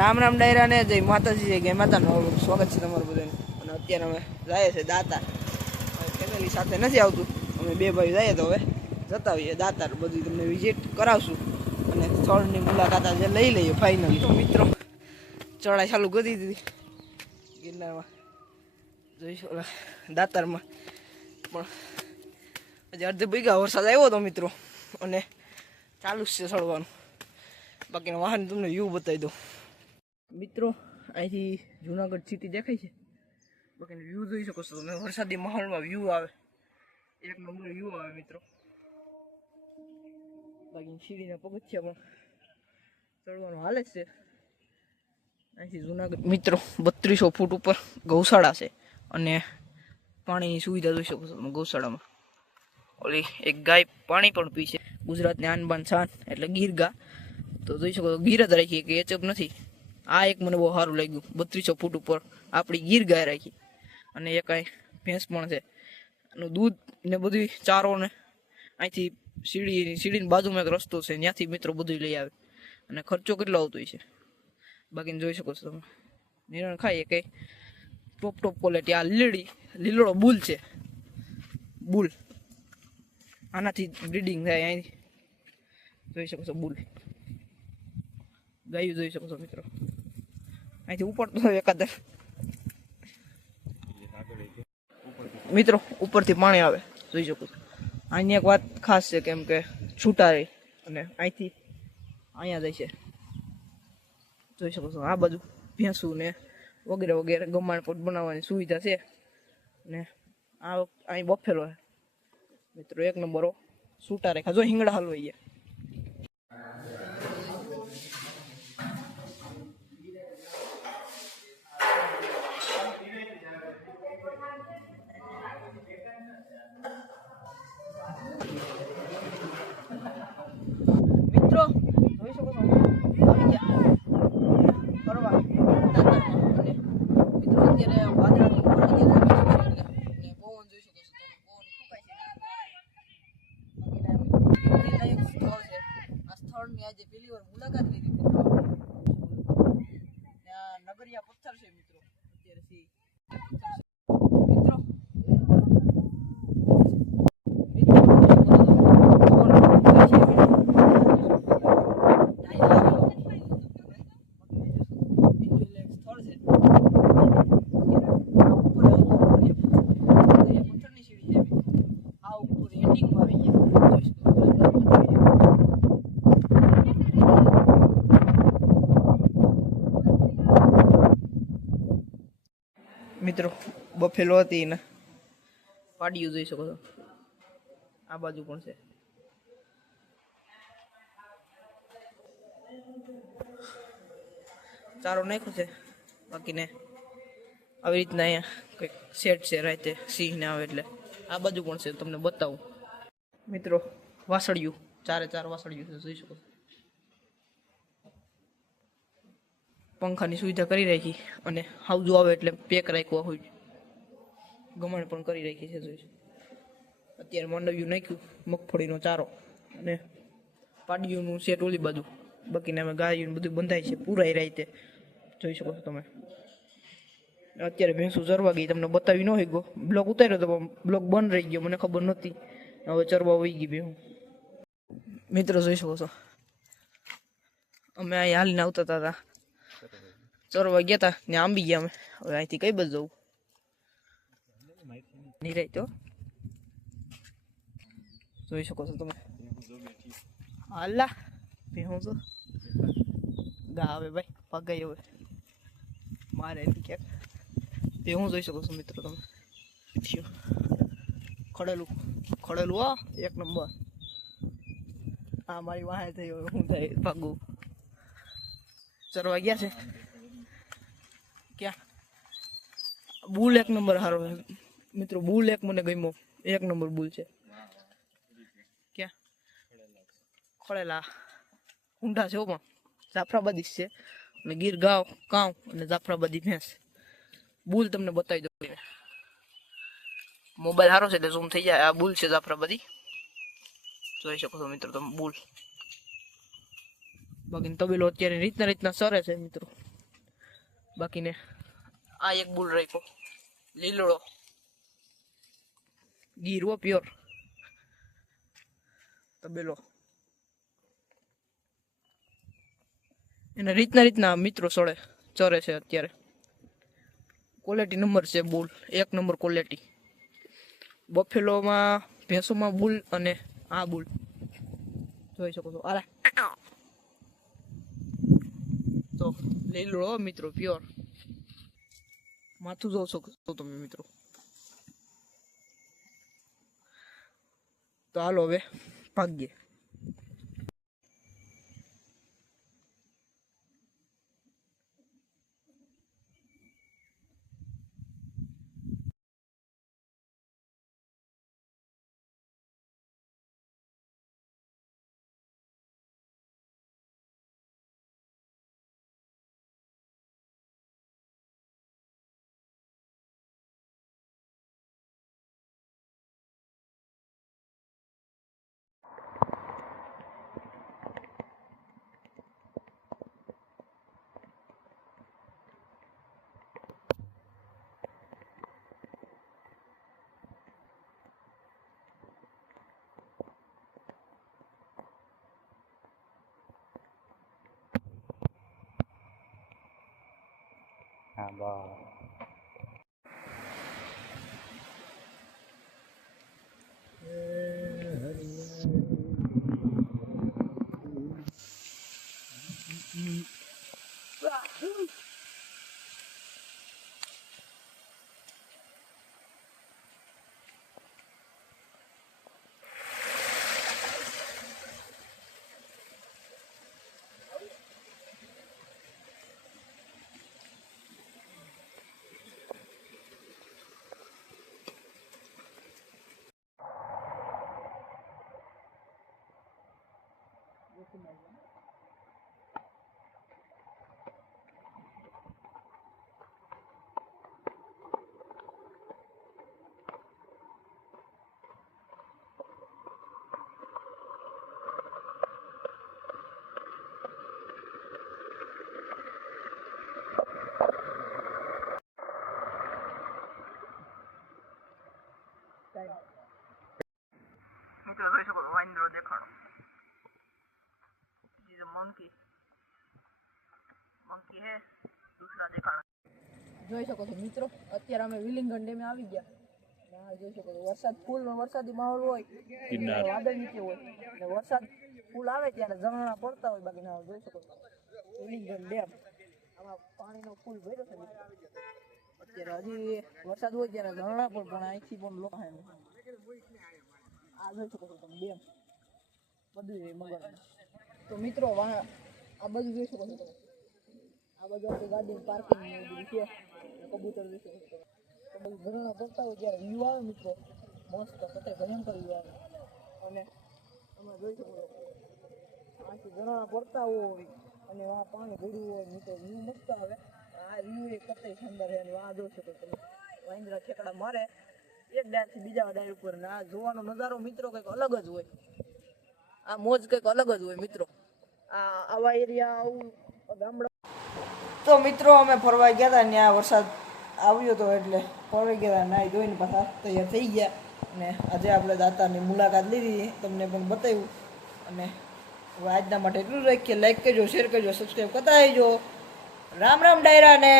રામ રામ ડાયરા ને જય માતાજી જય ગઈ માતાનો સ્વાગત છે તમારું બધાનું. અને અત્યારે અમે જઈએ છીએ દાતાર. ફેમિલી સાથે નથી આવતું, અમે બે ભાઈ જઈએ તો હવે જતા હોઈએ દાતાર. બધું તમને વિઝિટ કરાવશું અને સ્થળની મુલાકાત આજે લઈ લઈએ ફાઇનલી. તો મિત્રો ચડાઈ ચાલુ કરી દીધી ગિરનારમાં, જોઈશું ઓલા દાતારમાં. પણ હજી અડધે બીઘા વરસાદ આવ્યો હતો મિત્રો, અને ચાલુ જ છે ચડવાનું. બાકીના વાહન તમને વ્યૂ બતાવી દઉં મિત્રો. અહીંથી જુનાગઢ સિટી દેખાય છે, બાકીનો વ્યૂ જોઈ શકો છો તમે. વરસાદી માહોલમાં વ્યૂ આવે, એક નંબર વ્યૂ આવે મિત્રો. બાકી સીડીના પગથિયા પણ ચડવાનું હાલે જ છે. અહીંથી જુનાગઢ મિત્રો 3200 ફૂટ ઉપર ગૌશાળા છે, અને પાણીની સુવિધા જોઈ શકો છો તમે. ગૌશાળામાં ઓલી એક ગાય પાણી પણ પી છે. ગુજરાતની આનબાન શાન એટલે ગીર ગા. તો જોઈ શકો ગીર જ રાખી કે એચપ નથી. આ એક મને બહુ સારું લાગ્યું, 3200 ફૂટ ઉપર આપણી ગીર ગાય રાખી. અને એ કાંઈ ભેંસ પણ છે. એનું દૂધ ને બધું ચારો ને અહીંથી સીડીની બાજુમાં એક રસ્તો છે, ત્યાંથી મિત્રો બધું લઈ આવે. અને ખર્ચો કેટલો આવતો હોય છે બાકીને જોઈ શકો છો તમે. નિરણ ખાઈએ કંઈ ટોપ ક્વોલિટી. આ લીલડો બુલ છે, બુલ. આનાથી બ્રીડિંગ થાય અહીંથી જોઈ શકો છો. બુલ ગાયું જોઈ શકો છો મિત્રો. અહીંથી ઉપડતો એકાદ મિત્રો ઉપરથી પાણી આવે જોઈ શકો છો. અહીંની એક વાત ખાસ છે, કેમ કે છૂટા રહી અને અહીંથી અહીંયા જાય છે જોઈ શકો છો. આ બાજુ ભેંસું ને વગેરે વગેરે ગમાણ પોટ બનાવવાની સુવિધા છે. ને આ અહીં બફેલો છે મિત્રો, એક નંબરો છૂટા રેખા. જો હિંગડા હલવાઈ ગયા. મિત્રો જોઈ શકો છો આવી ગયા ફરવા દાતારમાં. અને મિત્રો અત્યારે વાદળાની ઉપર પવન જોઈ શકો છો તમે. પવન ફૂંકાય છે. સ્થળ છે. આ સ્થળની આજે પહેલી વાર મુલાકાત લીધી મિત્રો. ત્યાં નગરિયા પથ્થર છે મિત્રો. અત્યારે મિત્રો મિત્રો બફેલો હતી ને પાડિયું જોઈ શકો છો. આ બાજુ પણ છે. ચારો નાખ્યો છે. બાકીને આવી રીતના અહીંયા કંઈક સેટ છે રાતે સિંહ ને આવે એટલે. આ બાજુ પણ છે, તમને બતાવું મિત્રો. વાસળિયું, ચારે ચાર વાસળિયું છે જોઈ શકો. પંખાની સુવિધા કરી રાખી, અને હાવજુ આવે એટલે પેક રાખ્યો હોય. ગમણ પણ કરી રાખી છે જોઈ. અત્યારે માંડવ્યું નાખ્યું, મગફળીનો ચારો અને પાડિયુંનું સેટ ઓલી બાજુ. બાકીને અમે ગાયું બધું બંધાય છે પૂરાઈ રાતે જોઈ શકો છો તમે. અત્યારે ભેંસું ચરવા ગઈ, તમને બતાવી ન હોય ગયો. બ્લોક ઉતાર્યો તો બ્લોક બંધ રહી ગયો, મને ખબર નહોતી. હવે ચરવા વહી ગઈ ભેંસું મિત્રો જોઈ શકો છો. અમે અહીં હાલીને આવતા હતા, ચરવા ગયા હતા ને આંબી ગયા અમે. હવે અહીંથી કઈ બાજુ જવું નિરાય તો જોઈ શકો છો તમે. હાલા ભેહું તો ગા આવે ભાઈ, પગાઈ હવે મારે ક્યાંક. ભેહું જોઈ શકો છો મિત્રો તમે. ખડેલું હા એક નંબર. હા મારી વાહે થઈ હવે શું થાય ભાગું. ચરવા ગયા છે. ક્યાં બુલ એક નંબર સારો મિત્રો. બુલ એક મને ગમ્યો, એક નંબર બુલ છે. ક્યાં ખોળેલા ઊંડા છે પણ જાફરાબાદી છે. અને ગીર ગાવ કાવ અને જાફરાબાદી ભેંસ. બુલ તમને બતાવી દઉં. મોબાઈલ સારો છે એટલે ઝૂમ થઈ જાય. આ બુલ છે જાફરાબાદી, જોઈ શકો છો મિત્રો તમે. બુલ બાકી તબેલો અત્યારે રીતના સરે છે મિત્રો. બાકીને આ એક બુલ રાખ્યો લીલોડો ગીરવો પ્યોર તબેલો. એના રીતના મિત્રો ચરે છે અત્યારે. ક્વોલિટી નંબર છે બુલ, 1 નંબર ક્વોલિટી. બફેલોમાં ભેંસોમાં બુલ અને આ બુલ જોઈ શકો છો. અરે તો લીલોડો મિત્રો પ્યોર. માથું જોઈ શકો તમે મિત્રો. તો હાલો હવે ભાગ્યે. હા બસ. મિત્રો જોઈ શકો છો વાંદરો દેખાડો. મંકી હે દૂસરા દેખાડો. જોઈ શકો છો મિત્રો અત્યારે અમે વિલિંગન ડેમે આવી ગયા. જોઈ શકો છો વરસાદ ફૂલ વરસાદી માહોલ હોય, વાદળ નીચે હોય અને વરસાદ ફૂલ આવે ત્યારે ઝરણા પડતા હોય. બાકી ના જોઈ શકો છો વિલિંગન ડેમ આમાં પાણીનો ફૂલ ભર્યો છે. અત્યારે હજી વરસાદ હોય ત્યારે ઝરણા પણ અહીંથી પણ લોકો આ જોઈ શકો છો તમે ડેમ બધું મગર. તો મિત્રો આ બધું જોઈ શકો છો તમે. આ બધું આપણી ગાડીની પાર્કિંગ છે. કબૂતર જોઈ શકો છો. તો બધું ઝરણા પડતા હોય ત્યારે વ્યૂ આવે મિત્રો મસ્ત કતે ભયંકર વ્યૂ આવે. અને તમે જોઈ શકો છો આથી ઝરણા પડતા હોય અને આ પાણી ભર્યું હોય મિત્રો વ્યૂ મસ્ત આવે. આ વ્યૂ એ કતે સુંદર છે. અને આ જોઈ શકો તમે વાંદરા ઠેકડા મારે એક ડાળથી બીજા ડાળ ઉપર. ને આ જોવાનો નજારો મિત્રો કંઈક અલગ જ હોય. આ મોજ કંઈક અલગ જ હોય મિત્રો. આવા એરિયા આવું ગામડા. તો મિત્રો અમે ફરવા ગયા હતા ત્યાં વરસાદ આવ્યો હતો એટલે ફરવા ગયા હતા. નાહી ધોઈને પાછા તૈયાર થઈ ગયા અને આજે આપણે દાતાની મુલાકાત લીધી, તમને પણ બતાવ્યું. અને હવે આજના માટે એટલું રાખીએ. લાઈક કરજો, શેર કરજો, સબસ્ક્રાઈબ કરતા રહેજો. રામ રામ ડાયરાને.